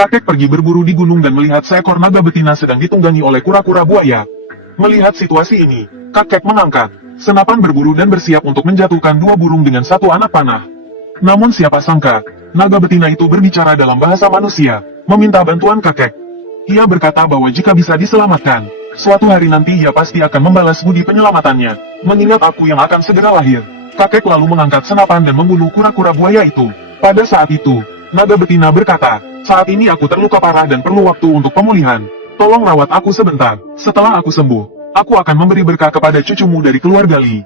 Kakek pergi berburu di gunung dan melihat seekor naga betina sedang ditunggangi oleh kura-kura buaya. Melihat situasi ini, kakek mengangkat senapan berburu dan bersiap untuk menjatuhkan dua burung dengan satu anak panah. Namun siapa sangka, naga betina itu berbicara dalam bahasa manusia, meminta bantuan kakek. Ia berkata bahwa jika bisa diselamatkan, suatu hari nanti ia pasti akan membalas budi penyelamatannya, mengingat aku yang akan segera lahir. Kakek lalu mengangkat senapan dan membunuh kura-kura buaya itu. Pada saat itu, naga betina berkata, "Saat ini aku terluka parah dan perlu waktu untuk pemulihan. Tolong rawat aku sebentar. Setelah aku sembuh, aku akan memberi berkah kepada cucumu dari keluarga Li."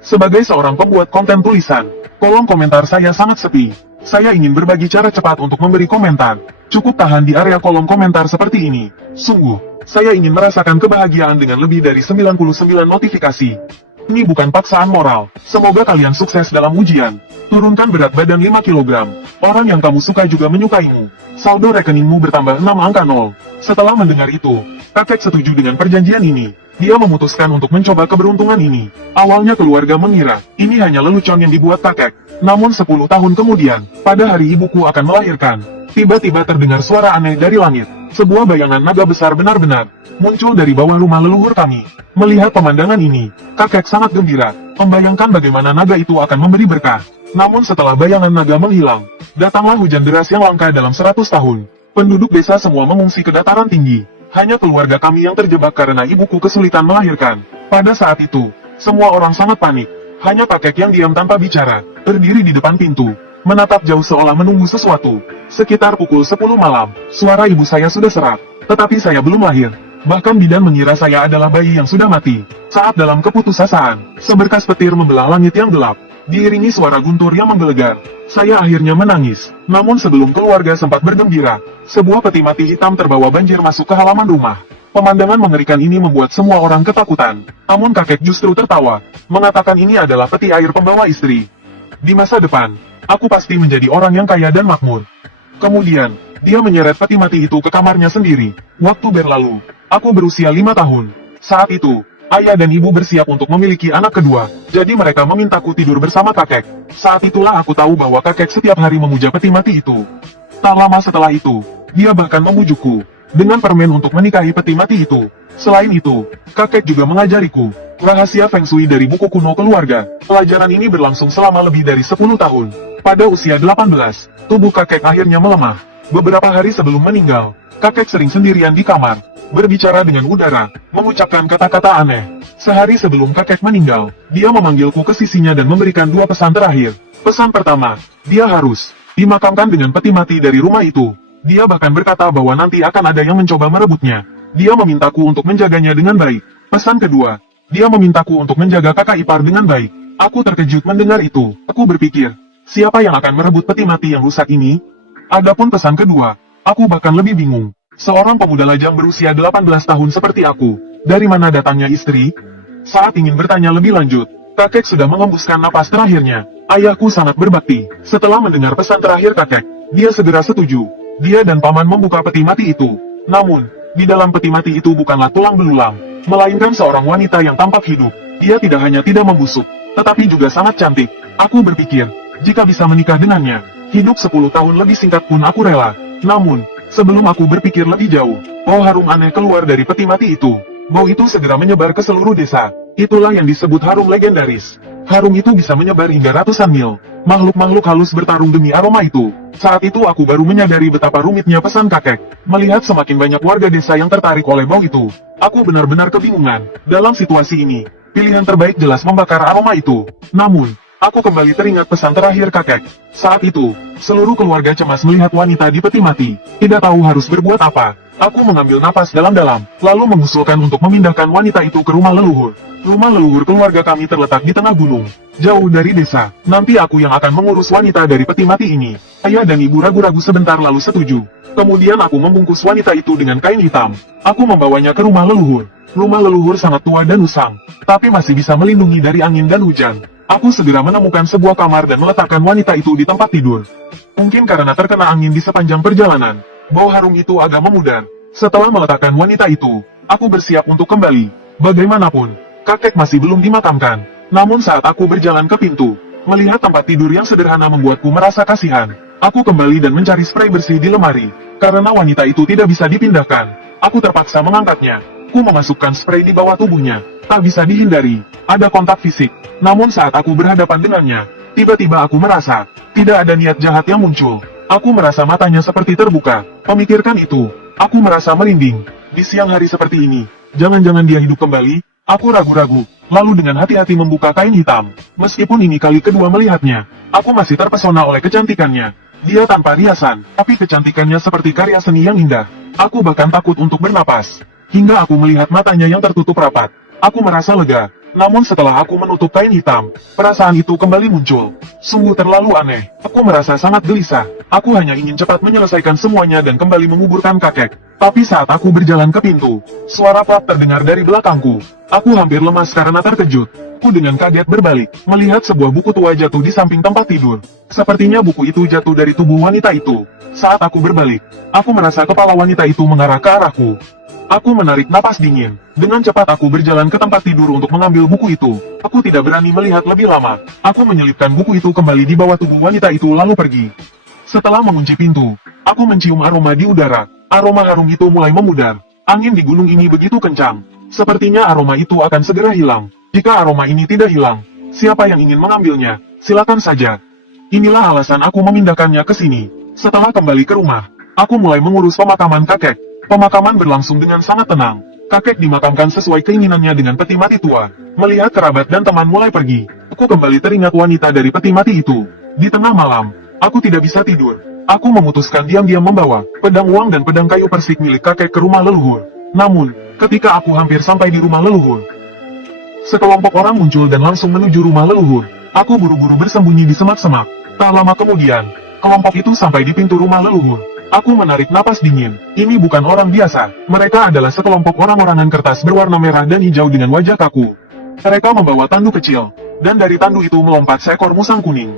Sebagai seorang pembuat konten tulisan, kolom komentar saya sangat sepi. Saya ingin berbagi cara cepat untuk memberi komentar. Cukup tahan di area kolom komentar seperti ini. Sungguh, saya ingin merasakan kebahagiaan dengan lebih dari 99 notifikasi. Ini bukan paksaan moral. Semoga kalian sukses dalam ujian. Turunkan berat badan 5 kg. Orang yang kamu suka juga menyukaimu. Saldo rekeningmu bertambah 6 angka 0. Setelah mendengar itu, kakek setuju dengan perjanjian ini. Dia memutuskan untuk mencoba keberuntungan ini. Awalnya keluarga mengira, ini hanya lelucon yang dibuat kakek. Namun 10 tahun kemudian, pada hari ibuku akan melahirkan, tiba-tiba terdengar suara aneh dari langit. Sebuah bayangan naga besar benar-benar muncul dari bawah rumah leluhur kami. Melihat pemandangan ini, kakek sangat gembira, membayangkan bagaimana naga itu akan memberi berkah. Namun setelah bayangan naga menghilang, datanglah hujan deras yang langka dalam 100 tahun. Penduduk desa semua mengungsi ke dataran tinggi. Hanya keluarga kami yang terjebak karena ibuku kesulitan melahirkan. Pada saat itu, semua orang sangat panik. Hanya kakek yang diam tanpa bicara, berdiri di depan pintu, menatap jauh seolah menunggu sesuatu. Sekitar pukul 10 malam, suara ibu saya sudah serak, tetapi saya belum lahir. Bahkan bidan mengira saya adalah bayi yang sudah mati. Saat dalam keputusasaan, seberkas petir membelah langit yang gelap, diiringi suara guntur yang menggelegar. Saya akhirnya menangis. Namun sebelum keluarga sempat bergembira, sebuah peti mati hitam terbawa banjir masuk ke halaman rumah. Pemandangan mengerikan ini membuat semua orang ketakutan. Namun kakek justru tertawa, mengatakan ini adalah peti air pembawa istri. Di masa depan, aku pasti menjadi orang yang kaya dan makmur. Kemudian, dia menyeret peti mati itu ke kamarnya sendiri. Waktu berlalu, aku berusia 5 tahun. Saat itu, ayah dan ibu bersiap untuk memiliki anak kedua, jadi mereka memintaku tidur bersama kakek. Saat itulah aku tahu bahwa kakek setiap hari memuja peti mati itu. Tak lama setelah itu, dia bahkan memujukku dengan permen untuk menikahi peti mati itu. Selain itu, kakek juga mengajariku rahasia Feng Shui dari buku kuno keluarga. Pelajaran ini berlangsung selama lebih dari 10 tahun. Pada usia 18, tubuh kakek akhirnya melemah. Beberapa hari sebelum meninggal, kakek sering sendirian di kamar, berbicara dengan udara, mengucapkan kata-kata aneh. Sehari sebelum kakek meninggal, dia memanggilku ke sisinya dan memberikan dua pesan terakhir. Pesan pertama, dia harus dimakamkan dengan peti mati dari rumah itu. Dia bahkan berkata bahwa nanti akan ada yang mencoba merebutnya. Dia memintaku untuk menjaganya dengan baik. Pesan kedua, dia memintaku untuk menjaga kakak ipar dengan baik. Aku terkejut mendengar itu. Aku berpikir, siapa yang akan merebut peti mati yang rusak ini? Adapun pesan kedua, aku bahkan lebih bingung. Seorang pemuda lajang berusia 18 tahun seperti aku, dari mana datangnya istri? Saat ingin bertanya lebih lanjut, kakek sudah mengembuskan napas terakhirnya. Ayahku sangat berbakti. Setelah mendengar pesan terakhir kakek, dia segera setuju. Dia dan paman membuka peti mati itu. Namun, di dalam peti mati itu bukanlah tulang belulang, melainkan seorang wanita yang tampak hidup. Dia tidak hanya tidak membusuk, tetapi juga sangat cantik. Aku berpikir, jika bisa menikah dengannya, hidup 10 tahun lebih singkat pun aku rela. Namun, sebelum aku berpikir lebih jauh, bau harum aneh keluar dari peti mati itu. Bau itu segera menyebar ke seluruh desa. Itulah yang disebut harum legendaris. Harum itu bisa menyebar hingga ratusan mil. Makhluk-makhluk halus bertarung demi aroma itu. Saat itu aku baru menyadari betapa rumitnya pesan kakek. Melihat semakin banyak warga desa yang tertarik oleh bau itu, aku benar-benar kebingungan. Dalam situasi ini, pilihan terbaik jelas membakar aroma itu. Namun, aku kembali teringat pesan terakhir kakek. Saat itu, seluruh keluarga cemas melihat wanita di peti mati. Tidak tahu harus berbuat apa. Aku mengambil napas dalam-dalam, lalu mengusulkan untuk memindahkan wanita itu ke rumah leluhur. Rumah leluhur keluarga kami terletak di tengah gunung, jauh dari desa. Nanti aku yang akan mengurus wanita dari peti mati ini. Ayah dan ibu ragu-ragu sebentar lalu setuju. Kemudian aku membungkus wanita itu dengan kain hitam. Aku membawanya ke rumah leluhur. Rumah leluhur sangat tua dan usang, tapi masih bisa melindungi dari angin dan hujan. Aku segera menemukan sebuah kamar dan meletakkan wanita itu di tempat tidur. Mungkin karena terkena angin di sepanjang perjalanan, bau harum itu agak memudar. Setelah meletakkan wanita itu, aku bersiap untuk kembali. Bagaimanapun, kakek masih belum dimakamkan. Namun saat aku berjalan ke pintu, melihat tempat tidur yang sederhana membuatku merasa kasihan. Aku kembali dan mencari spray bersih di lemari. Karena wanita itu tidak bisa dipindahkan, aku terpaksa mengangkatnya. Aku memasukkan spray di bawah tubuhnya. Tak bisa dihindari, ada kontak fisik. Namun saat aku berhadapan dengannya, tiba-tiba aku merasa, tidak ada niat jahat yang muncul. Aku merasa matanya seperti terbuka. Memikirkan itu, aku merasa merinding. Di siang hari seperti ini, jangan-jangan dia hidup kembali? Aku ragu-ragu, lalu dengan hati-hati membuka kain hitam. Meskipun ini kali kedua melihatnya, aku masih terpesona oleh kecantikannya. Dia tanpa riasan, tapi kecantikannya seperti karya seni yang indah. Aku bahkan takut untuk bernapas. Hingga aku melihat matanya yang tertutup rapat. Aku merasa lega. Namun setelah aku menutup kain hitam, perasaan itu kembali muncul. Sungguh terlalu aneh. Aku merasa sangat gelisah. Aku hanya ingin cepat menyelesaikan semuanya dan kembali menguburkan kakek. Tapi saat aku berjalan ke pintu, suara plak terdengar dari belakangku. Aku hampir lemas karena terkejut. Aku dengan kaget berbalik, melihat sebuah buku tua jatuh di samping tempat tidur. Sepertinya buku itu jatuh dari tubuh wanita itu. Saat aku berbalik, aku merasa kepala wanita itu mengarah ke arahku. Aku menarik napas dingin. Dengan cepat aku berjalan ke tempat tidur untuk mengambil buku itu. Aku tidak berani melihat lebih lama. Aku menyelipkan buku itu kembali di bawah tubuh wanita itu lalu pergi. Setelah mengunci pintu, aku mencium aroma di udara. Aroma harum itu mulai memudar. Angin di gunung ini begitu kencang. Sepertinya aroma itu akan segera hilang. Jika aroma ini tidak hilang, siapa yang ingin mengambilnya? Silakan saja. Inilah alasan aku memindahkannya ke sini. Setelah kembali ke rumah, aku mulai mengurus pemakaman kakek. Pemakaman berlangsung dengan sangat tenang. Kakek dimakamkan sesuai keinginannya dengan peti mati tua. Melihat kerabat dan teman mulai pergi, aku kembali teringat wanita dari peti mati itu. Di tengah malam, aku tidak bisa tidur. Aku memutuskan diam-diam membawa pedang uang dan pedang kayu persik milik kakek ke rumah leluhur. Namun, ketika aku hampir sampai di rumah leluhur, sekelompok orang muncul dan langsung menuju rumah leluhur. Aku buru-buru bersembunyi di semak-semak. Tak lama kemudian, kelompok itu sampai di pintu rumah leluhur. Aku menarik napas dingin. Ini bukan orang biasa. Mereka adalah sekelompok orang-orangan kertas berwarna merah dan hijau dengan wajah kaku. Mereka membawa tandu kecil, dan dari tandu itu melompat seekor musang kuning.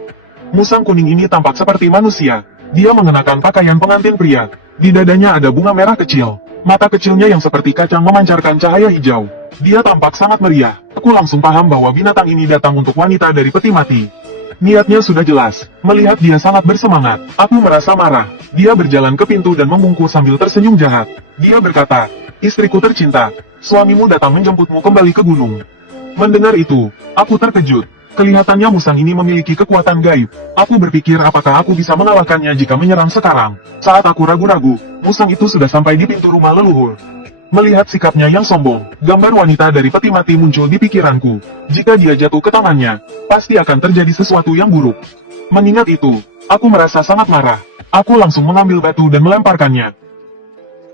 Musang kuning ini tampak seperti manusia. Dia mengenakan pakaian pengantin pria. Di dadanya ada bunga merah kecil. Mata kecilnya yang seperti kacang memancarkan cahaya hijau. Dia tampak sangat meriah. Aku langsung paham bahwa binatang ini datang untuk wanita dari peti mati. Niatnya sudah jelas. Melihat dia sangat bersemangat, aku merasa marah. Dia berjalan ke pintu dan membungkuk sambil tersenyum jahat. Dia berkata, "Istriku tercinta, suamimu datang menjemputmu kembali ke gunung." Mendengar itu, aku terkejut. Kelihatannya musang ini memiliki kekuatan gaib. Aku berpikir apakah aku bisa mengalahkannya jika menyerang sekarang. Saat aku ragu-ragu, musang itu sudah sampai di pintu rumah leluhur. Melihat sikapnya yang sombong, gambar wanita dari peti mati muncul di pikiranku. Jika dia jatuh ke tangannya, pasti akan terjadi sesuatu yang buruk. Mengingat itu, aku merasa sangat marah. Aku langsung mengambil batu dan melemparkannya.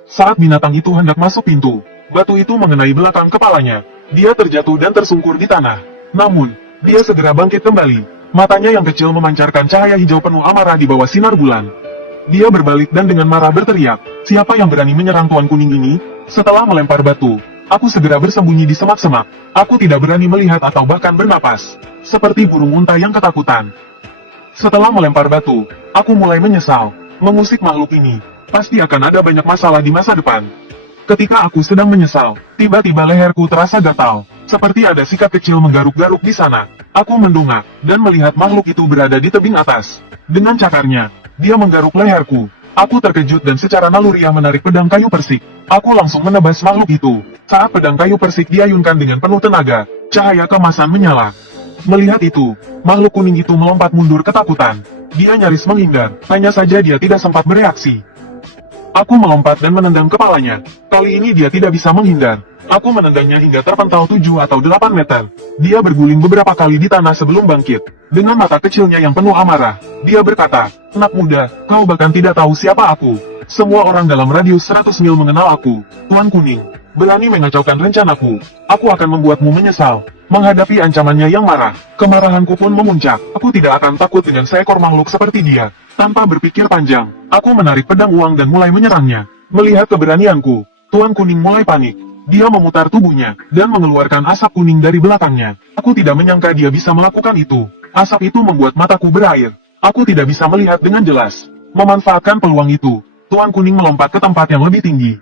Saat binatang itu hendak masuk pintu, batu itu mengenai belakang kepalanya. Dia terjatuh dan tersungkur di tanah. Namun, dia segera bangkit kembali. Matanya yang kecil memancarkan cahaya hijau penuh amarah di bawah sinar bulan. Dia berbalik dan dengan marah berteriak, "Siapa yang berani menyerang Tuan Kuning ini?" Setelah melempar batu, aku segera bersembunyi di semak-semak. Aku tidak berani melihat atau bahkan bernapas, seperti burung unta yang ketakutan. Setelah melempar batu, aku mulai menyesal. Mengusik makhluk ini, pasti akan ada banyak masalah di masa depan. Ketika aku sedang menyesal, tiba-tiba leherku terasa gatal. Seperti ada sikat kecil menggaruk-garuk di sana. Aku mendongak, dan melihat makhluk itu berada di tebing atas. Dengan cakarnya, dia menggaruk leherku. Aku terkejut dan secara naluriah menarik pedang kayu persik. Aku langsung menebas makhluk itu. Saat pedang kayu persik diayunkan dengan penuh tenaga, cahaya kemasan menyala. Melihat itu, makhluk kuning itu melompat mundur ketakutan. Dia nyaris menghindar, hanya saja dia tidak sempat bereaksi. Aku melompat dan menendang kepalanya. Kali ini dia tidak bisa menghindar. Aku menendangnya hingga terpental 7 atau 8 meter. Dia berguling beberapa kali di tanah sebelum bangkit. Dengan mata kecilnya yang penuh amarah, dia berkata, "Anak muda, kau bahkan tidak tahu siapa aku. Semua orang dalam radius 100 mil mengenal aku. Tuan Kuning, berani mengacaukan rencanaku. Aku akan membuatmu menyesal." Menghadapi ancamannya yang marah, kemarahanku pun memuncak. Aku tidak akan takut dengan seekor makhluk seperti dia. Tanpa berpikir panjang, aku menarik pedang uang dan mulai menyerangnya. Melihat keberanianku, Tuan Kuning mulai panik. Dia memutar tubuhnya, dan mengeluarkan asap kuning dari belakangnya. Aku tidak menyangka dia bisa melakukan itu. Asap itu membuat mataku berair. Aku tidak bisa melihat dengan jelas. Memanfaatkan peluang itu, Tuan Kuning melompat ke tempat yang lebih tinggi.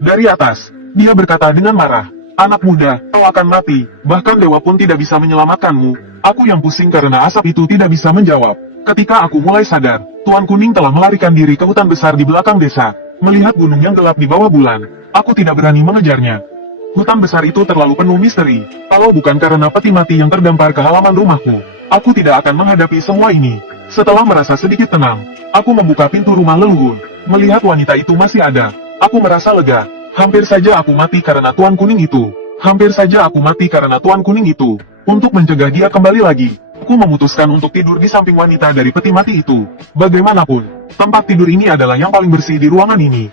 Dari atas, dia berkata dengan marah, "Anak muda, kau akan mati, bahkan dewa pun tidak bisa menyelamatkanmu." Aku yang pusing karena asap itu tidak bisa menjawab. Ketika aku mulai sadar, Tuan Kuning telah melarikan diri ke hutan besar di belakang desa. Melihat gunung yang gelap di bawah bulan, aku tidak berani mengejarnya. Hutan besar itu terlalu penuh misteri. Kalau bukan karena peti mati yang terdampar ke halaman rumahku, aku tidak akan menghadapi semua ini. Setelah merasa sedikit tenang, aku membuka pintu rumah leluhur. Melihat wanita itu masih ada, aku merasa lega. Hampir saja aku mati karena Tuan Kuning itu. Hampir saja aku mati karena Tuan Kuning itu. Untuk mencegah dia kembali lagi, aku memutuskan untuk tidur di samping wanita dari peti mati itu. Bagaimanapun, tempat tidur ini adalah yang paling bersih di ruangan ini.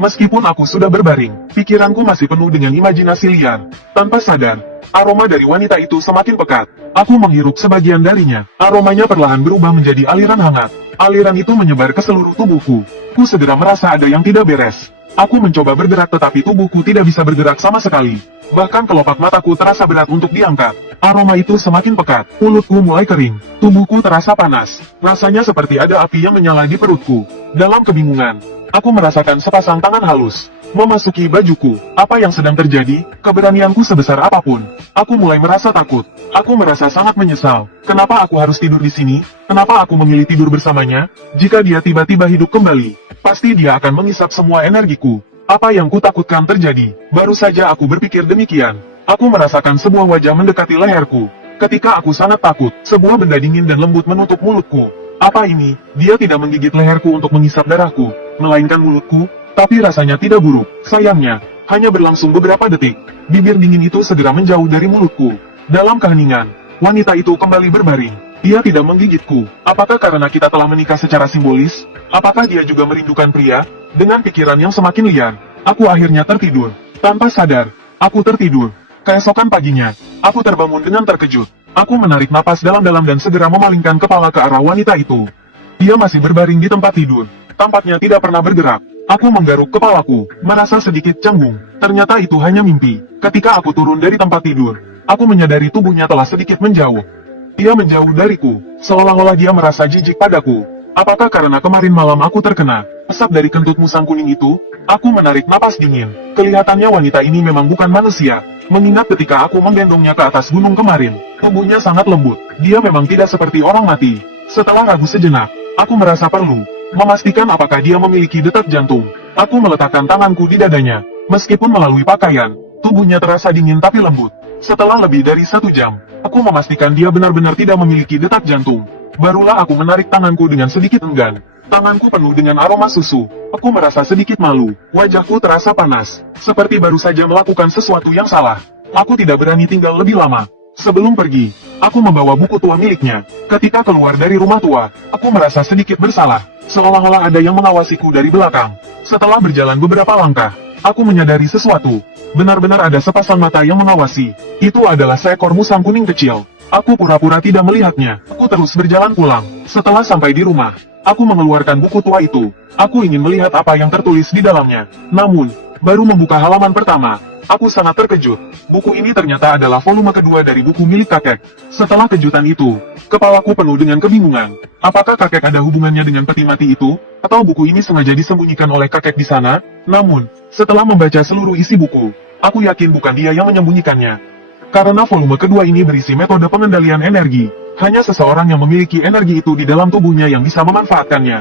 Meskipun aku sudah berbaring, pikiranku masih penuh dengan imajinasi liar. Tanpa sadar, aroma dari wanita itu semakin pekat. Aku menghirup sebagian darinya. Aromanya perlahan berubah menjadi aliran hangat. Aliran itu menyebar ke seluruh tubuhku. Ku segera merasa ada yang tidak beres. Aku mencoba bergerak tetapi tubuhku tidak bisa bergerak sama sekali. Bahkan kelopak mataku terasa berat untuk diangkat. Aroma itu semakin pekat. Mulutku mulai kering. Tubuhku terasa panas. Rasanya seperti ada api yang menyala di perutku. Dalam kebingungan, aku merasakan sepasang tangan halus memasuki bajuku. Apa yang sedang terjadi? Keberanianku sebesar apapun, aku mulai merasa takut. Aku merasa sangat menyesal. Kenapa aku harus tidur di sini? Kenapa aku memilih tidur bersamanya? Jika dia tiba-tiba hidup kembali, pasti dia akan mengisap semua energiku. Apa yang kutakutkan terjadi? Baru saja aku berpikir demikian, aku merasakan sebuah wajah mendekati leherku. Ketika aku sangat takut, sebuah benda dingin dan lembut menutup mulutku. Apa ini? Dia tidak menggigit leherku untuk mengisap darahku, melainkan mulutku. Tapi rasanya tidak buruk. Sayangnya, hanya berlangsung beberapa detik. Bibir dingin itu segera menjauh dari mulutku. Dalam keheningan, wanita itu kembali berbaring. Dia tidak menggigitku. Apakah karena kita telah menikah secara simbolis? Apakah dia juga merindukan pria? Dengan pikiran yang semakin liar, aku akhirnya tertidur. Tanpa sadar, aku tertidur. Keesokan paginya, aku terbangun dengan terkejut. Aku menarik napas dalam-dalam dan segera memalingkan kepala ke arah wanita itu. Dia masih berbaring di tempat tidur. Tampaknya tidak pernah bergerak. Aku menggaruk kepalaku, merasa sedikit canggung. Ternyata itu hanya mimpi. Ketika aku turun dari tempat tidur, aku menyadari tubuhnya telah sedikit menjauh. Dia menjauh dariku, seolah-olah dia merasa jijik padaku. Apakah karena kemarin malam aku terkena asap dari kentut musang kuning itu? Aku menarik napas dingin. Kelihatannya wanita ini memang bukan manusia. Mengingat ketika aku menggendongnya ke atas gunung kemarin, tubuhnya sangat lembut. Dia memang tidak seperti orang mati. Setelah ragu sejenak, aku merasa perlu memastikan apakah dia memiliki detak jantung. Aku meletakkan tanganku di dadanya. Meskipun melalui pakaian, tubuhnya terasa dingin tapi lembut. Setelah lebih dari 1 jam, aku memastikan dia benar-benar tidak memiliki detak jantung. Barulah aku menarik tanganku dengan sedikit enggan. Tanganku penuh dengan aroma susu. Aku merasa sedikit malu. Wajahku terasa panas, seperti baru saja melakukan sesuatu yang salah. Aku tidak berani tinggal lebih lama. Sebelum pergi, aku membawa buku tua miliknya. Ketika keluar dari rumah tua, aku merasa sedikit bersalah. Seolah-olah ada yang mengawasiku dari belakang. Setelah berjalan beberapa langkah, aku menyadari sesuatu. Benar-benar ada sepasang mata yang mengawasi. Itu adalah seekor musang kuning kecil. Aku pura-pura tidak melihatnya. Aku terus berjalan pulang. Setelah sampai di rumah, aku mengeluarkan buku tua itu. Aku ingin melihat apa yang tertulis di dalamnya. Namun, baru membuka halaman pertama, aku sangat terkejut. Buku ini ternyata adalah volume kedua dari buku milik kakek. Setelah kejutan itu, kepalaku penuh dengan kebingungan. Apakah kakek ada hubungannya dengan peti mati itu? Atau buku ini sengaja disembunyikan oleh kakek di sana? Namun, setelah membaca seluruh isi buku, aku yakin bukan dia yang menyembunyikannya. Karena volume kedua ini berisi metode pengendalian energi. Hanya seseorang yang memiliki energi itu di dalam tubuhnya yang bisa memanfaatkannya.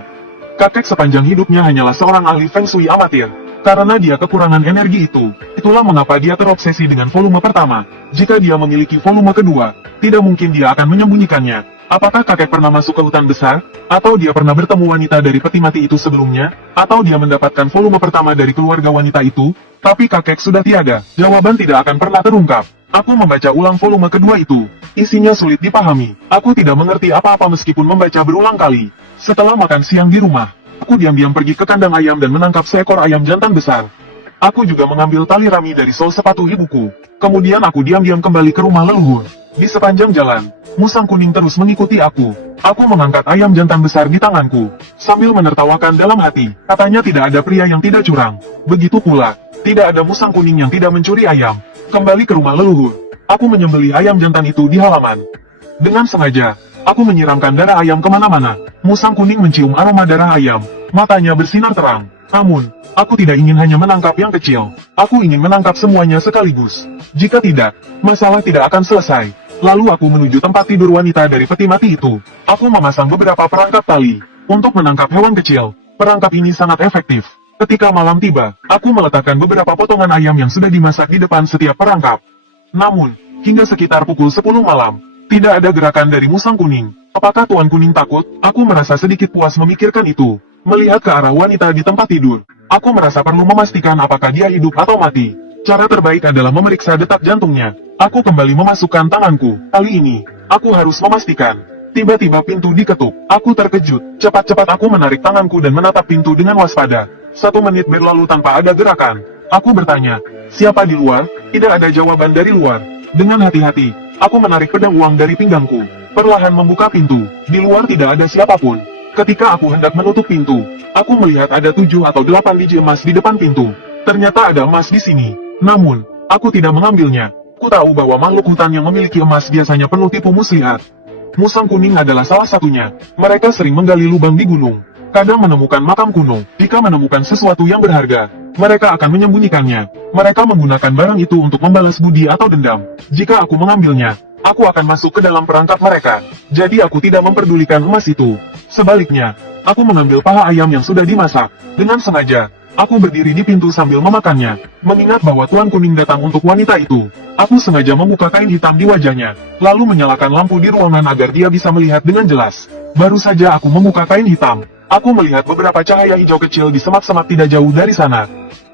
Kakek sepanjang hidupnya hanyalah seorang ahli Feng Shui amatir. Karena dia kekurangan energi itu, itulah mengapa dia terobsesi dengan volume pertama. Jika dia memiliki volume kedua, tidak mungkin dia akan menyembunyikannya. Apakah kakek pernah masuk ke hutan besar? Atau dia pernah bertemu wanita dari peti mati itu sebelumnya? Atau dia mendapatkan volume pertama dari keluarga wanita itu? Tapi kakek sudah tiada. Jawaban tidak akan pernah terungkap. Aku membaca ulang volume kedua itu. Isinya sulit dipahami. Aku tidak mengerti apa-apa meskipun membaca berulang kali. Setelah makan siang di rumah, aku diam-diam pergi ke kandang ayam dan menangkap seekor ayam jantan besar. Aku juga mengambil tali rami dari sol sepatu ibuku. Kemudian aku diam-diam kembali ke rumah leluhur. Di sepanjang jalan, musang kuning terus mengikuti aku. Aku mengangkat ayam jantan besar di tanganku, sambil menertawakan dalam hati. Katanya tidak ada pria yang tidak curang. Begitu pula, tidak ada musang kuning yang tidak mencuri ayam. Kembali ke rumah leluhur, aku menyembelih ayam jantan itu di halaman. Dengan sengaja, aku menyiramkan darah ayam kemana-mana. Musang kuning mencium aroma darah ayam. Matanya bersinar terang. Namun, aku tidak ingin hanya menangkap yang kecil. Aku ingin menangkap semuanya sekaligus. Jika tidak, masalah tidak akan selesai. Lalu aku menuju tempat tidur wanita dari peti mati itu. Aku memasang beberapa perangkap tali Untuk menangkap hewan kecil, perangkap ini sangat efektif. Ketika malam tiba, aku meletakkan beberapa potongan ayam yang sudah dimasak di depan setiap perangkap. Namun, hingga sekitar pukul 10 malam, tidak ada gerakan dari musang kuning. Apakah Tuan Kuning takut? Aku merasa sedikit puas memikirkan itu. Melihat ke arah wanita di tempat tidur, aku merasa perlu memastikan apakah dia hidup atau mati. Cara terbaik adalah memeriksa detak jantungnya. Aku kembali memasukkan tanganku. Kali ini, aku harus memastikan. Tiba-tiba pintu diketuk. Aku terkejut. Cepat-cepat aku menarik tanganku dan menatap pintu dengan waspada. 1 menit berlalu tanpa ada gerakan. Aku bertanya, siapa di luar? Tidak ada jawaban dari luar. Dengan hati-hati, aku menarik pedang uang dari pinggangku. Perlahan membuka pintu. Di luar tidak ada siapapun. Ketika aku hendak menutup pintu, aku melihat ada 7 atau 8 biji emas di depan pintu. Ternyata ada emas di sini. Namun, aku tidak mengambilnya. Ku tahu bahwa makhluk hutan yang memiliki emas biasanya penuh tipu muslihat. Musang kuning adalah salah satunya. Mereka sering menggali lubang di gunung. Kadang menemukan makam kuno. Jika menemukan sesuatu yang berharga, mereka akan menyembunyikannya. Mereka menggunakan barang itu untuk membalas budi atau dendam. Jika aku mengambilnya, aku akan masuk ke dalam perangkap mereka. Jadi aku tidak memperdulikan emas itu. Sebaliknya, aku mengambil paha ayam yang sudah dimasak. Dengan sengaja, aku berdiri di pintu sambil memakannya. Mengingat bahwa Tuan Kuning datang untuk wanita itu, aku sengaja membuka kain hitam di wajahnya, lalu menyalakan lampu di ruangan agar dia bisa melihat dengan jelas. Baru saja aku membuka kain hitam, aku melihat beberapa cahaya hijau kecil di semak-semak tidak jauh dari sana.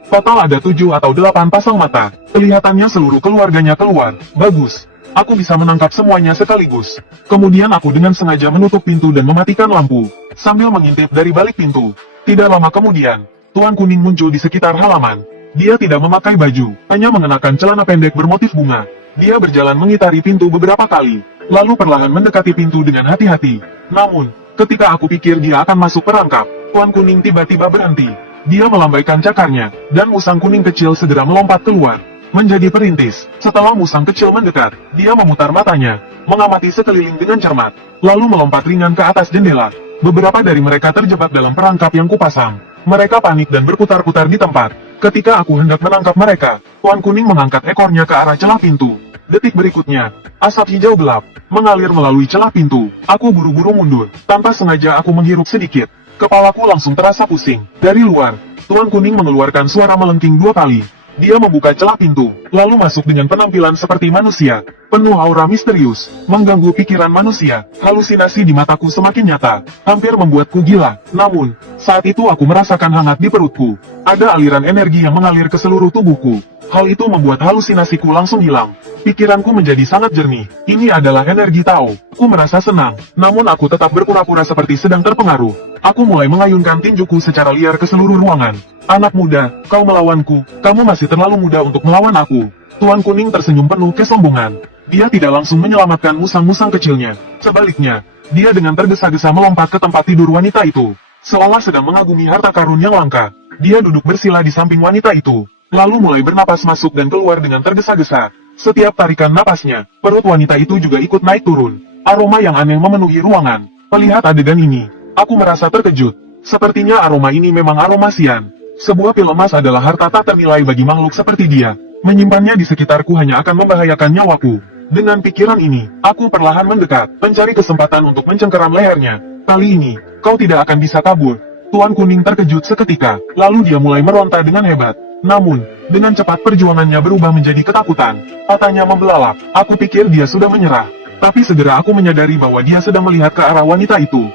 Total ada 7 atau 8 pasang mata. Kelihatannya seluruh keluarganya keluar. Bagus. Aku bisa menangkap semuanya sekaligus. Kemudian aku dengan sengaja menutup pintu dan mematikan lampu, sambil mengintip dari balik pintu. Tidak lama kemudian, Tuan Kuning muncul di sekitar halaman. Dia tidak memakai baju, hanya mengenakan celana pendek bermotif bunga. Dia berjalan mengitari pintu beberapa kali, lalu perlahan mendekati pintu dengan hati-hati. Namun, ketika aku pikir dia akan masuk perangkap, Tuan Kuning tiba-tiba berhenti. Dia melambaikan cakarnya, dan musang kuning kecil segera melompat keluar. Menjadi perintis, setelah musang kecil mendekat, dia memutar matanya, mengamati sekeliling dengan cermat, lalu melompat ringan ke atas jendela. Beberapa dari mereka terjebak dalam perangkap yang kupasang. Mereka panik dan berputar-putar di tempat. Ketika aku hendak menangkap mereka, Tuan Kuning mengangkat ekornya ke arah celah pintu. Detik berikutnya, asap hijau gelap mengalir melalui celah pintu. Aku buru-buru mundur, tanpa sengaja aku menghirup sedikit. Kepalaku langsung terasa pusing. Dari luar, Tuan Kuning mengeluarkan suara melengking 2 kali. Dia membuka celah pintu, lalu masuk dengan penampilan seperti manusia, penuh aura misterius, mengganggu pikiran manusia. Halusinasi di mataku semakin nyata, hampir membuatku gila. Namun, saat itu aku merasakan hangat di perutku. Ada aliran energi yang mengalir ke seluruh tubuhku. Hal itu membuat halusinasiku langsung hilang. Pikiranku menjadi sangat jernih. Ini adalah energi Tao. Aku merasa senang, namun aku tetap berpura-pura seperti sedang terpengaruh. Aku mulai mengayunkan tinjuku secara liar ke seluruh ruangan. Anak muda, kau melawanku. Kamu masih terlalu muda untuk melawan aku. Tuan Kuning tersenyum penuh kesombongan. Dia tidak langsung menyelamatkan musang-musang kecilnya. Sebaliknya, dia dengan tergesa-gesa melompat ke tempat tidur wanita itu. Seolah sedang mengagumi harta karun yang langka. Dia duduk bersila di samping wanita itu, lalu mulai bernapas masuk dan keluar dengan tergesa-gesa. Setiap tarikan napasnya, perut wanita itu juga ikut naik turun. Aroma yang aneh memenuhi ruangan. Melihat adegan ini, aku merasa terkejut. Sepertinya aroma ini memang aroma sian. Sebuah pil emas adalah harta tak ternilai bagi makhluk seperti dia. Menyimpannya di sekitarku hanya akan membahayakan nyawaku. Dengan pikiran ini, aku perlahan mendekat, mencari kesempatan untuk mencengkeram lehernya. Kali ini, kau tidak akan bisa kabur. Tuan Kuning terkejut seketika, lalu dia mulai meronta dengan hebat. Namun, dengan cepat perjuangannya berubah menjadi ketakutan. Matanya membelalak, aku pikir dia sudah menyerah. Tapi segera aku menyadari bahwa dia sedang melihat ke arah wanita itu.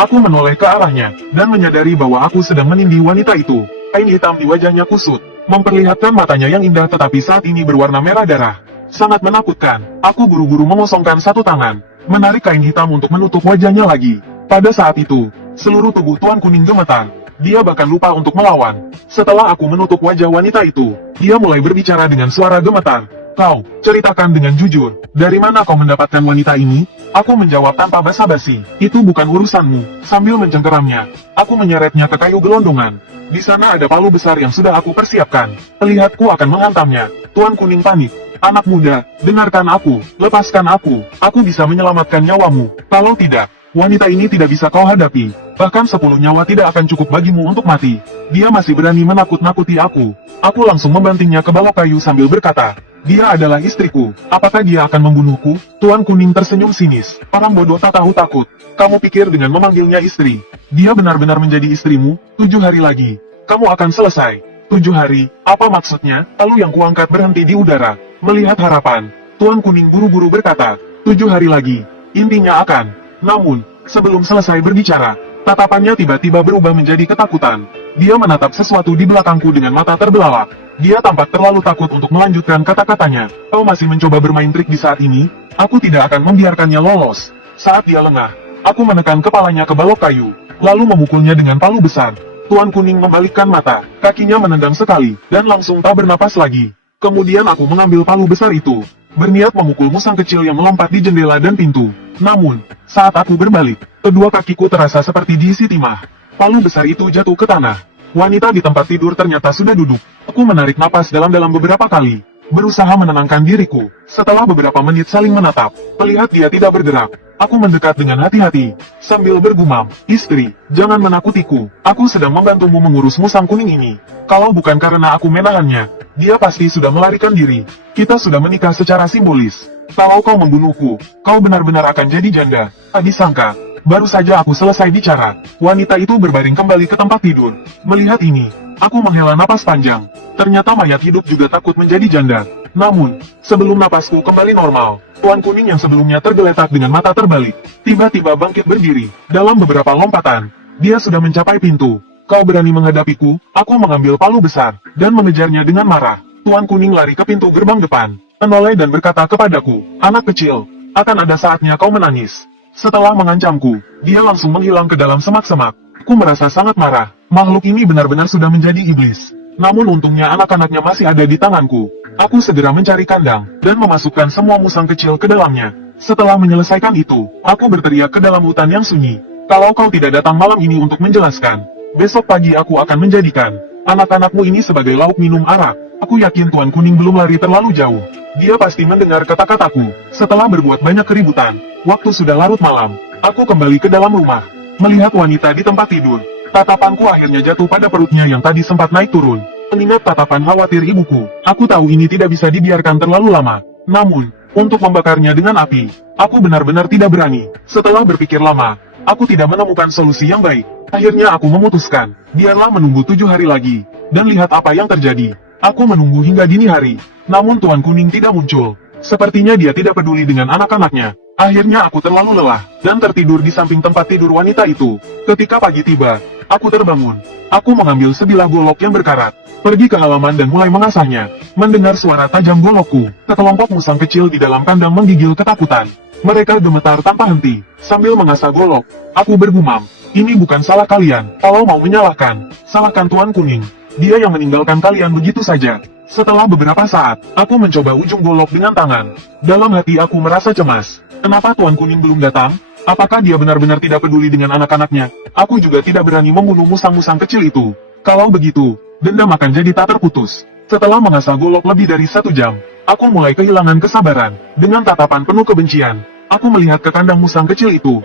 Aku menoleh ke arahnya, dan menyadari bahwa aku sedang menindih wanita itu. Kain hitam di wajahnya kusut, memperlihatkan matanya yang indah tetapi saat ini berwarna merah darah. Sangat menakutkan. Aku buru-buru mengosongkan satu tangan, menarik kain hitam untuk menutup wajahnya lagi. Pada saat itu, seluruh tubuh Tuan Kuning gemetar. Dia bahkan lupa untuk melawan. Setelah aku menutup wajah wanita itu, dia mulai berbicara dengan suara gemetar. Kau, ceritakan dengan jujur, dari mana kau mendapatkan wanita ini? Aku menjawab tanpa basa-basi, itu bukan urusanmu. Sambil mencengkeramnya, aku menyeretnya ke kayu gelondongan. Di sana ada palu besar yang sudah aku persiapkan. Terlihatku akan menghantamnya. Tuan Kuning panik. Anak muda, dengarkan aku, lepaskan aku bisa menyelamatkan nyawamu. Kalau tidak, wanita ini tidak bisa kau hadapi. Bahkan 10 nyawa tidak akan cukup bagimu untuk mati. Dia masih berani menakut-nakuti aku. Aku langsung membantingnya ke balok kayu sambil berkata, Dia adalah istriku. Apakah dia akan membunuhku? Tuan Kuning tersenyum sinis. Orang bodoh tak tahu takut. Kamu pikir dengan memanggilnya istri, dia benar-benar menjadi istrimu? 7 hari lagi, kamu akan selesai. 7 hari, apa maksudnya? Palu yang kuangkat berhenti di udara. Melihat harapan, Tuan Kuning buru-buru berkata, 7 hari lagi, intinya akan. Namun, sebelum selesai berbicara, tatapannya tiba-tiba berubah menjadi ketakutan. Dia menatap sesuatu di belakangku dengan mata terbelalak. Dia tampak terlalu takut untuk melanjutkan kata-katanya. Kau masih mencoba bermain trik di saat ini? Aku tidak akan membiarkannya lolos. Saat dia lengah, aku menekan kepalanya ke balok kayu, lalu memukulnya dengan palu besar. Tuan Kuning membalikkan mata, kakinya menendang sekali, dan langsung tak bernapas lagi. Kemudian aku mengambil palu besar itu, berniat memukul musang kecil yang melompat di jendela dan pintu. Namun, saat aku berbalik, kedua kakiku terasa seperti diisi timah. Palu besar itu jatuh ke tanah. Wanita di tempat tidur ternyata sudah duduk. Aku menarik napas dalam-dalam beberapa kali, berusaha menenangkan diriku. Setelah beberapa menit saling menatap, melihat dia tidak bergerak, aku mendekat dengan hati-hati, sambil bergumam, istri, jangan menakutiku, aku sedang membantumu mengurus musang kuning ini. Kalau bukan karena aku menahannya, dia pasti sudah melarikan diri. Kita sudah menikah secara simbolis. Kalau kau membunuhku, kau benar-benar akan jadi janda. Tak disangka, baru saja aku selesai bicara, wanita itu berbaring kembali ke tempat tidur. Melihat ini, aku menghela napas panjang. Ternyata mayat hidup juga takut menjadi janda. Namun, sebelum napasku kembali normal, Tuan Kuning yang sebelumnya tergeletak dengan mata terbalik, tiba-tiba bangkit berdiri. Dalam beberapa lompatan, dia sudah mencapai pintu. Kau berani menghadapiku? Aku mengambil palu besar, dan mengejarnya dengan marah. Tuan Kuning lari ke pintu gerbang depan, menoleh dan berkata kepadaku, anak kecil, akan ada saatnya kau menangis. Setelah mengancamku, dia langsung menghilang ke dalam semak-semak. Aku merasa sangat marah. Makhluk ini benar-benar sudah menjadi iblis. Namun untungnya anak-anaknya masih ada di tanganku. Aku segera mencari kandang, dan memasukkan semua musang kecil ke dalamnya. Setelah menyelesaikan itu, aku berteriak ke dalam hutan yang sunyi. Kalau kau tidak datang malam ini untuk menjelaskan, besok pagi aku akan menjadikan anak-anakmu ini sebagai lauk minum arak. Aku yakin Tuan Kuning belum lari terlalu jauh. Dia pasti mendengar kata-kataku. Setelah berbuat banyak keributan, waktu sudah larut malam. Aku kembali ke dalam rumah, melihat wanita di tempat tidur. Tatapanku akhirnya jatuh pada perutnya yang tadi sempat naik turun. Mengingat tatapan khawatir ibuku, aku tahu ini tidak bisa dibiarkan terlalu lama. Namun, untuk membakarnya dengan api, aku benar-benar tidak berani. Setelah berpikir lama, aku tidak menemukan solusi yang baik. Akhirnya aku memutuskan, biarlah menunggu 7 hari lagi, dan lihat apa yang terjadi. Aku menunggu hingga dini hari, namun Tuan Kuning tidak muncul. Sepertinya dia tidak peduli dengan anak-anaknya. Akhirnya aku terlalu lelah, dan tertidur di samping tempat tidur wanita itu. Ketika pagi tiba, aku terbangun. Aku mengambil sebilah golok yang berkarat, pergi ke halaman dan mulai mengasahnya. Mendengar suara tajam golokku, sekelompok musang kecil di dalam kandang menggigil ketakutan. Mereka gemetar tanpa henti, sambil mengasah golok. Aku bergumam, ini bukan salah kalian. Kalau mau menyalahkan, salahkan Tuan Kuning. Dia yang meninggalkan kalian begitu saja. Setelah beberapa saat, aku mencoba ujung golok dengan tangan. Dalam hati aku merasa cemas. Kenapa Tuan Kuning belum datang? Apakah dia benar-benar tidak peduli dengan anak-anaknya? Aku juga tidak berani membunuh musang-musang kecil itu. Kalau begitu, dendam akan jadi tak terputus. Setelah mengasah golok lebih dari 1 jam, aku mulai kehilangan kesabaran. Dengan tatapan penuh kebencian, aku melihat ke kandang musang kecil itu.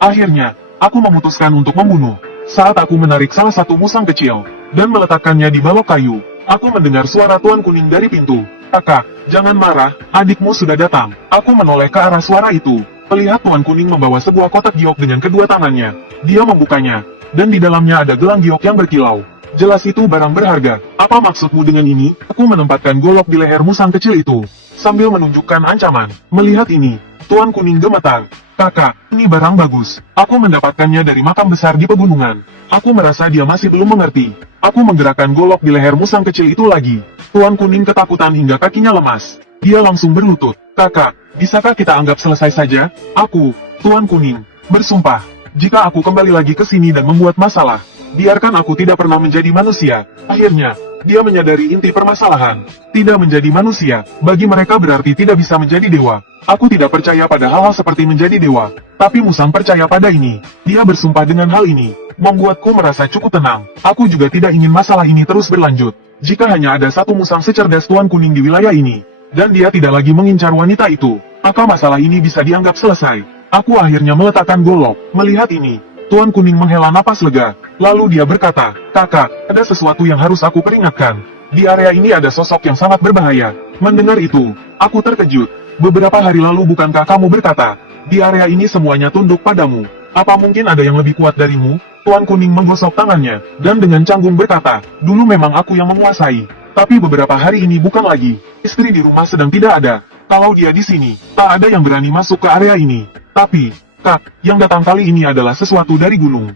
Akhirnya, aku memutuskan untuk membunuh. Saat aku menarik salah satu musang kecil, dan meletakkannya di balok kayu, aku mendengar suara Tuan Kuning dari pintu. Kakak, jangan marah, adikmu sudah datang. Aku menoleh ke arah suara itu, melihat Tuan Kuning membawa sebuah kotak giok dengan kedua tangannya. Dia membukanya, dan di dalamnya ada gelang giok yang berkilau. Jelas itu barang berharga. Apa maksudmu dengan ini? Aku menempatkan golok di leher musang kecil itu, sambil menunjukkan ancaman. Melihat ini, Tuan Kuning gemetar. Kakak, ini barang bagus. Aku mendapatkannya dari makam besar di pegunungan. Aku merasa dia masih belum mengerti. Aku menggerakkan golok di leher musang kecil itu lagi. Tuan Kuning ketakutan hingga kakinya lemas. Dia langsung berlutut. Kakak, bisakah kita anggap selesai saja? Aku, Tuan Kuning, bersumpah, jika aku kembali lagi ke sini dan membuat masalah, biarkan aku tidak pernah menjadi manusia. Akhirnya, dia menyadari inti permasalahan. Tidak menjadi manusia, bagi mereka berarti tidak bisa menjadi dewa. Aku tidak percaya pada hal-hal seperti menjadi dewa. Tapi musang percaya pada ini. Dia bersumpah dengan hal ini, membuatku merasa cukup tenang. Aku juga tidak ingin masalah ini terus berlanjut. Jika hanya ada satu musang secerdas Tuan Kuning di wilayah ini, dan dia tidak lagi mengincar wanita itu, maka masalah ini bisa dianggap selesai. Aku akhirnya meletakkan golok. Melihat ini, Tuan Kuning menghela napas lega. Lalu dia berkata, kakak, ada sesuatu yang harus aku peringatkan. Di area ini ada sosok yang sangat berbahaya. Mendengar itu, aku terkejut. Beberapa hari lalu bukankah kamu berkata, di area ini semuanya tunduk padamu? Apa mungkin ada yang lebih kuat darimu? Tuan Kuning menggosok tangannya, dan dengan canggung berkata, dulu memang aku yang menguasai. Tapi beberapa hari ini bukan lagi. Istri di rumah sedang tidak ada. Kalau dia di sini, tak ada yang berani masuk ke area ini. Tapi, Kak, yang datang kali ini adalah sesuatu dari gunung.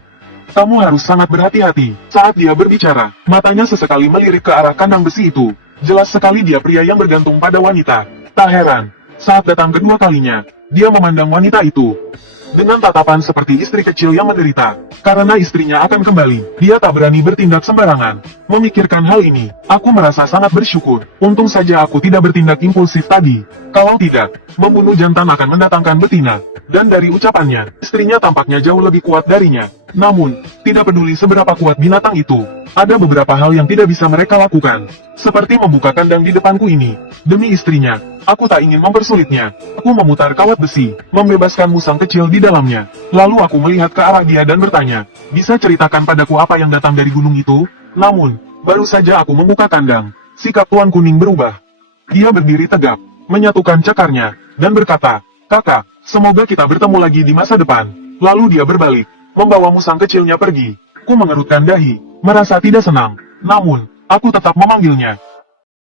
Kamu harus sangat berhati-hati. Saat dia berbicara, matanya sesekali melirik ke arah kandang besi itu. Jelas sekali dia pria yang bergantung pada wanita. Tak heran, saat datang kedua kalinya, dia memandang wanita itu dengan tatapan seperti istri kecil yang menderita. Karena istrinya akan kembali, dia tak berani bertindak sembarangan. Memikirkan hal ini, aku merasa sangat bersyukur. Untung saja aku tidak bertindak impulsif tadi. Kalau tidak, membunuh jantan akan mendatangkan betina. Dan dari ucapannya, istrinya tampaknya jauh lebih kuat darinya. Namun, tidak peduli seberapa kuat binatang itu, ada beberapa hal yang tidak bisa mereka lakukan. Seperti membuka kandang di depanku ini. Demi istrinya, aku tak ingin mempersulitnya. Aku memutar kawat besi, membebaskan musang kecil di dalamnya. Lalu aku melihat ke arah dia dan bertanya, bisa ceritakan padaku apa yang datang dari gunung itu? Namun, baru saja aku membuka kandang, sikap Tuan Kuning berubah. Dia berdiri tegap, menyatukan cakarnya, dan berkata, Kakak, semoga kita bertemu lagi di masa depan. Lalu dia berbalik, membawa musang kecilnya pergi. Ku mengerutkan dahi, merasa tidak senang. Namun, aku tetap memanggilnya.